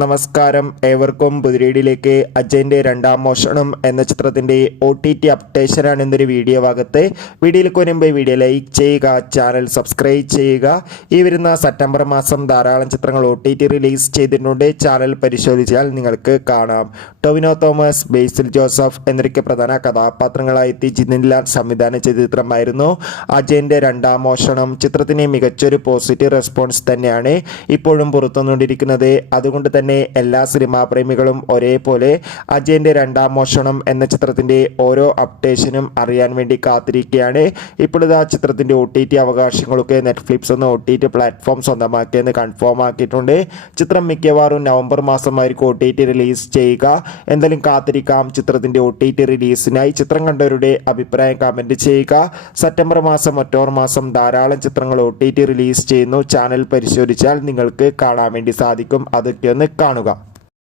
നമസ്കാരം, ഏവർക്കും പുതിരീടിലേക്ക്. അജയൻ്റെ രണ്ടാം മോഷണം എന്ന ചിത്രത്തിൻ്റെ OTT അപ്ഡേഷനാണ് എന്നൊരു വീഡിയോ ഭാഗത്ത്. വീഡിയോയിലേക്ക് വരുമ്പോൾ വീഡിയോ ലൈക്ക് ചെയ്യുക, ചാനൽ സബ്സ്ക്രൈബ് ചെയ്യുക. ഈ വരുന്ന സെപ്റ്റംബർ മാസം ധാരാളം ചിത്രങ്ങൾ OTT റിലീസ് ചെയ്തിട്ടുണ്ട്. ചാനൽ പരിശോധിച്ചാൽ നിങ്ങൾക്ക് കാണാം. ടൊവിനോ തോമസ്, ബേസിൽ ജോസഫ് എന്നൊക്കെ പ്രധാന കഥാപാത്രങ്ങളായി എത്തി ജിതിൻലാൽ സംവിധാനം ചെയ്ത ചിത്രമായിരുന്നു അജയൻ്റെ രണ്ടാം മോഷണം. ചിത്രത്തിന് മികച്ചൊരു പോസിറ്റീവ് റെസ്പോൺസ് തന്നെയാണ് ഇപ്പോഴും പുറത്തുവന്നുകൊണ്ടിരിക്കുന്നത്. അതുകൊണ്ട് തന്നെ എല്ലാ സിനിമാ പ്രേമികളും ഒരേപോലെ അജയൻ്റെ രണ്ടാം മോഷണം എന്ന ചിത്രത്തിൻ്റെ ഓരോ അപ്ഡേഷനും അറിയാൻ വേണ്ടി കാത്തിരിക്കുകയാണ്. ഇപ്പോഴിതാ ചിത്രത്തിൻ്റെ OTT അവകാശങ്ങളൊക്കെ നെറ്റ്ഫ്ലിക്സ് എന്ന OTT പ്ലാറ്റ്ഫോം സ്വന്തമാക്കിയെന്ന് കൺഫേം ആക്കിയിട്ടുണ്ട്. ചിത്രം മിക്കവാറും നവംബർ മാസമായിരിക്കും OTT റിലീസ് ചെയ്യുക. എന്തായാലും കാത്തിരിക്കാം ചിത്രത്തിൻ്റെ OTT റിലീസിനായി. ചിത്രം കണ്ടവരുടെ അഭിപ്രായം കമൻറ്റ് ചെയ്യുക. സെപ്റ്റംബർ മാസം, ഒക്ടോബർ മാസം ധാരാളം ചിത്രങ്ങൾ OTT റിലീസ് ചെയ്യുന്നു. ചാനൽ പരിശോധിച്ചാൽ നിങ്ങൾക്ക് കാണാൻ വേണ്ടി സാധിക്കും. അതൊക്കെ ഒന്ന് കാണുക.